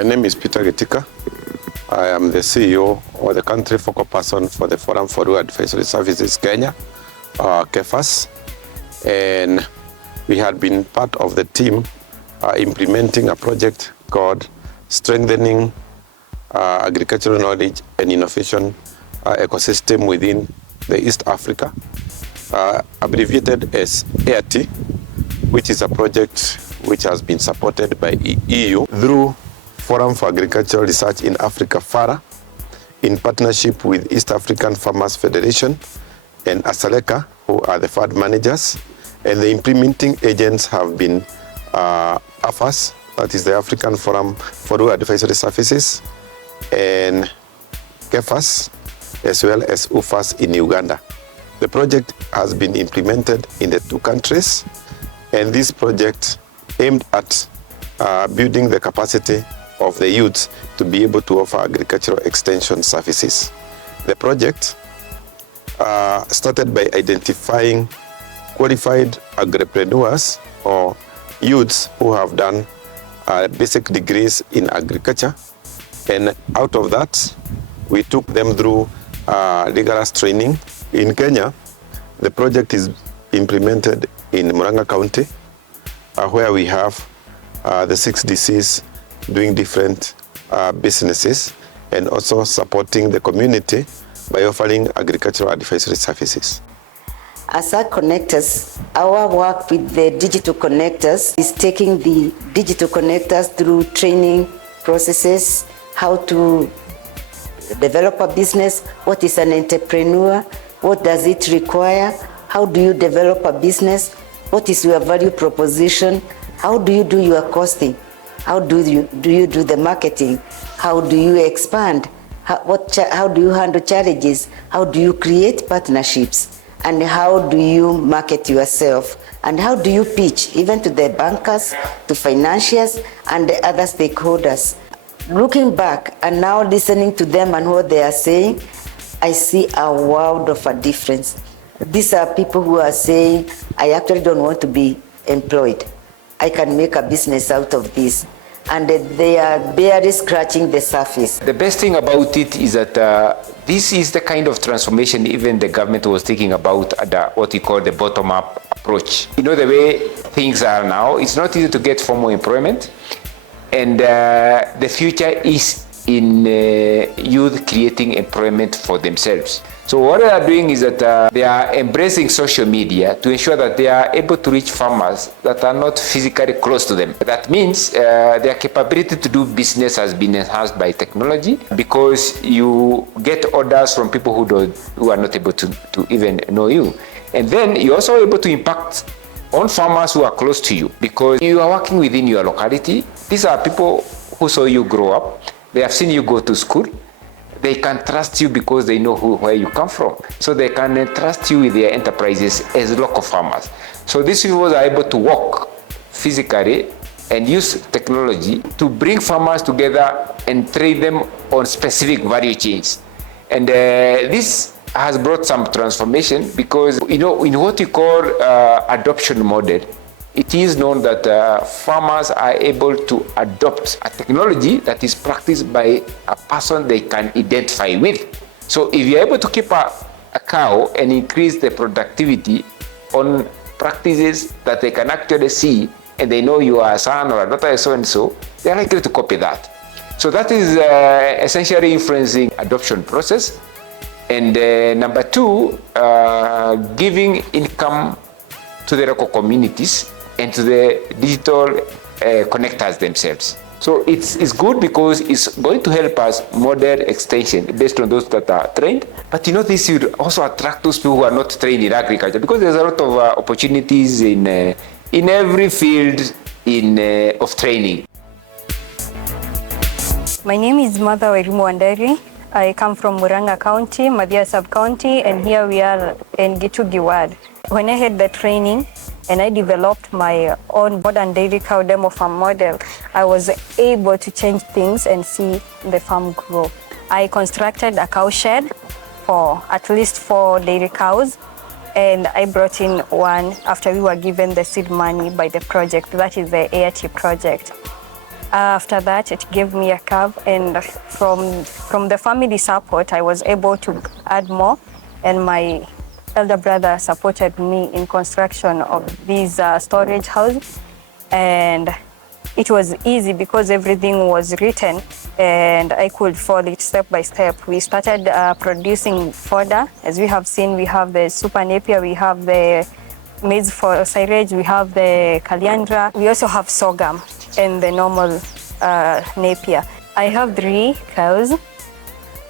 My name is Peter Getika. I am the CEO or the country focal person for the Forum for Rural Advisory Services Kenya, KEFAS, and we had been part of the team implementing a project called Strengthening Agricultural Knowledge and Innovation Ecosystem within the East Africa, abbreviated as AIRTEA, which is a project which has been supported by EU through Forum for Agricultural Research in Africa, FARA, in partnership with East African Farmers Federation and ASALECA, who are the fund managers, and the implementing agents have been AFAS, that is the African Forum for Rural Advisory Services, and KEFAS, as well as UFAS in Uganda. The project has been implemented in the two countries, and this project aimed at building the capacity of the youth to be able to offer agricultural extension services. The project started by identifying qualified agripreneurs or youths who have done basic degrees in agriculture, and out of that we took them through rigorous training. In Kenya, the project is implemented in Murang'a County, where we have the 6 DCs doing different businesses and also supporting the community by offering agricultural advisory services. As our connectors, our work with the digital connectors is taking the digital connectors through training processes, how to develop a business, what is an entrepreneur, what does it require, how do you develop a business, what is your value proposition, how do you do your costing, how do you do the marketing, how do you expand, how do you handle challenges, how do you create partnerships, and how do you market yourself, and how do you pitch even to the bankers, to financiers, and the other stakeholders. Looking back and now listening to them and what they are saying, I see a world of a difference. These are people who are saying, I actually don't want to be employed. I can make a business out of this. And they are barely scratching the surface. The best thing about it is that this is the kind of transformation even the government was thinking about what we call the bottom-up approach. You know, the way things are now, it's not easy to get formal employment. And the future is in youth creating employment for themselves. So what they are doing is that they are embracing social media to ensure that they are able to reach farmers that are not physically close to them. That means their capability to do business has been enhanced by technology, because you get orders from people who are not able to even know you. And then you're also able to impact on farmers who are close to you, because you are working within your locality. These are people who saw you grow up. They have seen you go to school. They can trust you because they know where you come from. So they can trust you with their enterprises as local farmers. So these people are able to work physically and use technology to bring farmers together and trade them on specific value chains. And this has brought some transformation, because in what we call adoption model, it is known that farmers are able to adopt a technology that is practiced by a person they can identify with. So if you're able to keep a cow and increase the productivity on practices that they can actually see, and they know you are a son or a daughter so-and-so, they're likely to copy that. So that is essentially influencing adoption process. And number two, giving income to the local communities and to the digital connectors themselves. So it's good because it's going to help us model extension based on those that are trained. But this will also attract those people who are not trained in agriculture, because there's a lot of opportunities in every field of training. My name is Martha Wairimu Wanderi. I come from Murang'a County, Mathia Sub-County, and here we are in Gitugi Ward. When I had the training and I developed my own modern dairy cow demo farm model, I was able to change things and see the farm grow. I constructed a cow shed for at least 4 dairy cows, and I brought in one after we were given the seed money by the project, that is the AIRTEA project. After that, it gave me a curve, and from the family support, I was able to add more, and my elder brother supported me in construction of these storage houses, and it was easy because everything was written and I could follow it step by step. We started producing fodder. As we have seen, we have the super napier, we have the maize for silage, we have the caliandra, we also have sorghum and the normal napier. I have 3 cows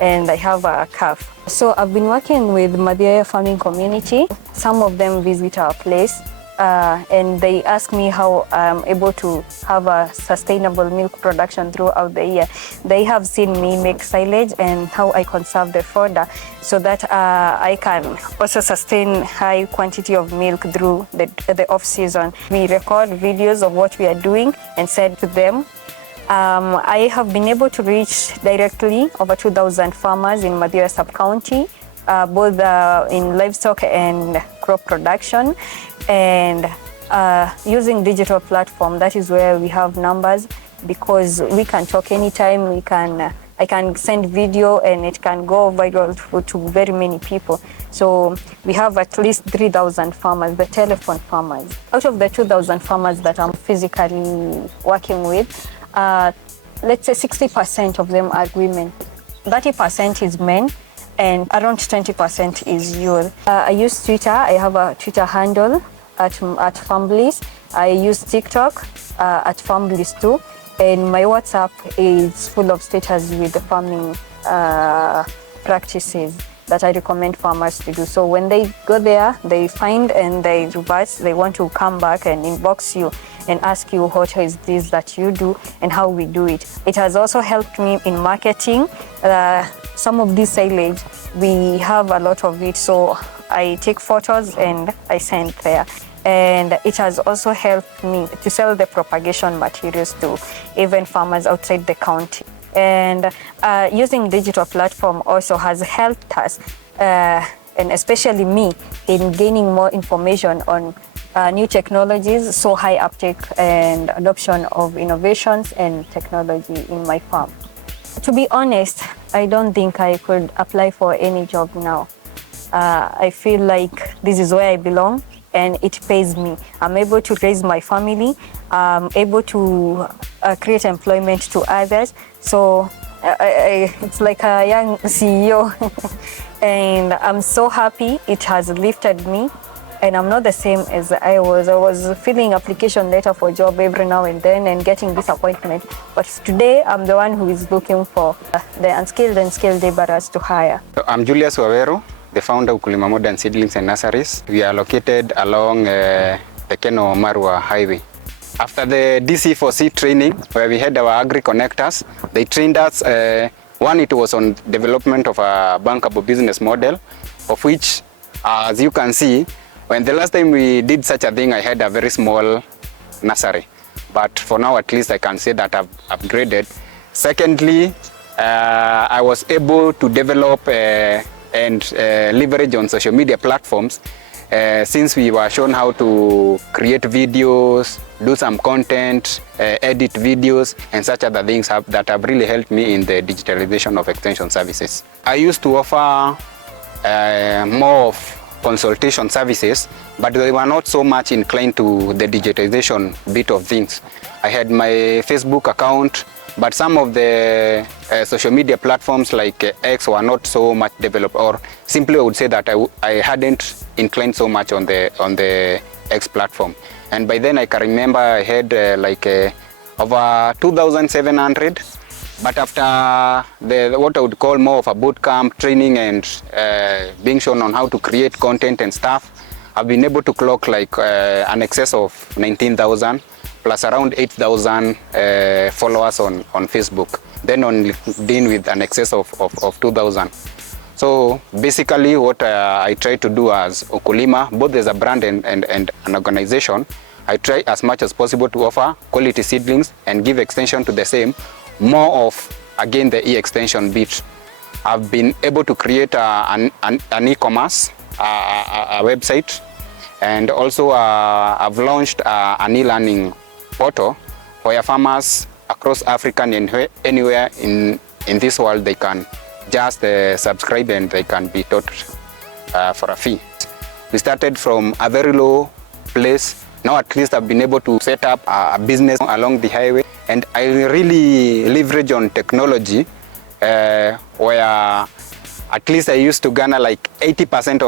and I have a calf. So I've been working with Madhya farming community. Some of them visit our place and they ask me how I'm able to have a sustainable milk production throughout the year. They have seen me make silage and how I conserve the fodder so that I can also sustain high quantity of milk through the off season. We record videos of what we are doing and send to them. I have been able to reach directly over 2,000 farmers in Madhya sub-county, both in livestock and crop production, and using digital platform. That is where we have numbers, because we can talk anytime. I can send video and it can go viral to very many people. So we have at least 3,000 farmers, the telephone farmers. Out of the 2,000 farmers that I'm physically working with, let's say 60% of them are women, 30% is men, and around 20% is youth. I use Twitter. I have a Twitter handle at Farmbliss. I use TikTok at Farmbliss too. And my WhatsApp is full of status with the farming practices that I recommend farmers to do. So when they go there, they find and they revert, they want to come back and inbox you and ask you what is this that you do and how we do it. It has also helped me in marketing. Some of this silage, we have a lot of it, so I take photos and I send there. And it has also helped me to sell the propagation materials to even farmers outside the county. And using digital platform also has helped us, and especially me, in gaining more information on new technologies, so high uptake and adoption of innovations and technology in my farm. To be honest, I don't think I could apply for any job now. I feel like this is where I belong and it pays me. I'm able to raise my family, I'm able to create employment to others. So it's like a young CEO and I'm so happy. It has lifted me and I'm not the same as I was. I was filling application letter for job every now and then and getting disappointment. But today I'm the one who is looking for the unskilled and skilled laborers to hire. I'm Julius Waweru, the founder of Ukulima Modern Seedlings and Nurseries. We are located along the Keno-Marwa Highway. After the DC4C training, where we had our agri-connectors, they trained us. One, it was on development of a bankable business model, of which, as you can see, when the last time we did such a thing, I had a very small nursery. But for now, at least I can say that I've upgraded. Secondly, I was able to develop and leverage on social media platforms since we were shown how to create videos, do some content, edit videos, and such other things that have really helped me in the digitalization of extension services. I used to offer more of consultation services, but they were not so much inclined to the digitization bit of things. I had my Facebook account, but some of the social media platforms like X were not so much developed, or simply I would say that I hadn't inclined so much on the X platform. And by then I can remember I had over 2,700. But after what I would call more of a boot camp training and being shown on how to create content and stuff, I've been able to clock like an excess of 19,000 plus around 8,000 followers on Facebook. Then on LinkedIn with an excess of 2,000. So basically what I try to do as Ukulima, both as a brand and an organization, I try as much as possible to offer quality seedlings and give extension to the same, more of, again, the e-extension bit. I've been able to create an e-commerce, a website, and also I've launched an e-learning portal where farmers across Africa and anywhere in this world, they can just subscribe and they can be taught for a fee. We started from a very low place. Now at least I've been able to set up a business along the highway, and I really leverage on technology where at least I used to garner like 80%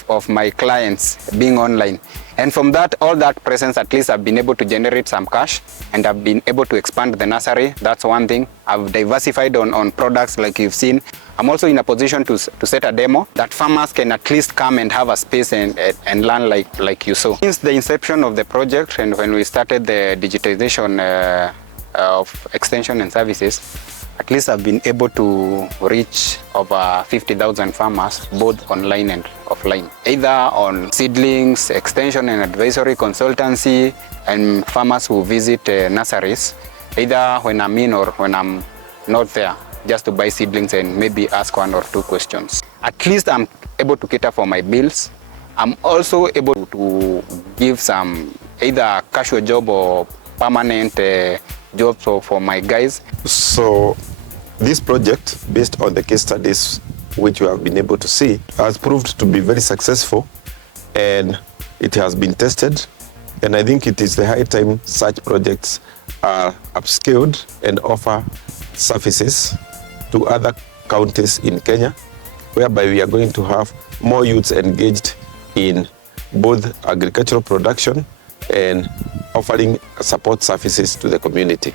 of my clients being online. And from that, all that presence, at least I've been able to generate some cash, and I've been able to expand the nursery. That's one thing. I've diversified on products like you've seen. I'm also in a position to set a demo that farmers can at least come and have a space and learn like you saw. Since the inception of the project and when we started the digitization of extension and services, at least I've been able to reach over 50,000 farmers, both online and offline, either on seedlings, extension and advisory consultancy, and farmers who visit nurseries, either when I'm in or when I'm not there, just to buy seedlings and maybe ask 1 or 2 questions. At least I'm able to cater for my bills. I'm also able to give some either casual job or permanent jobs for my guys. So this project, based on the case studies which you have been able to see, has proved to be very successful, and it has been tested. And I think it is the high time such projects are upscaled and offer services to other counties in Kenya, whereby we are going to have more youths engaged in both agricultural production and offering support services to the community.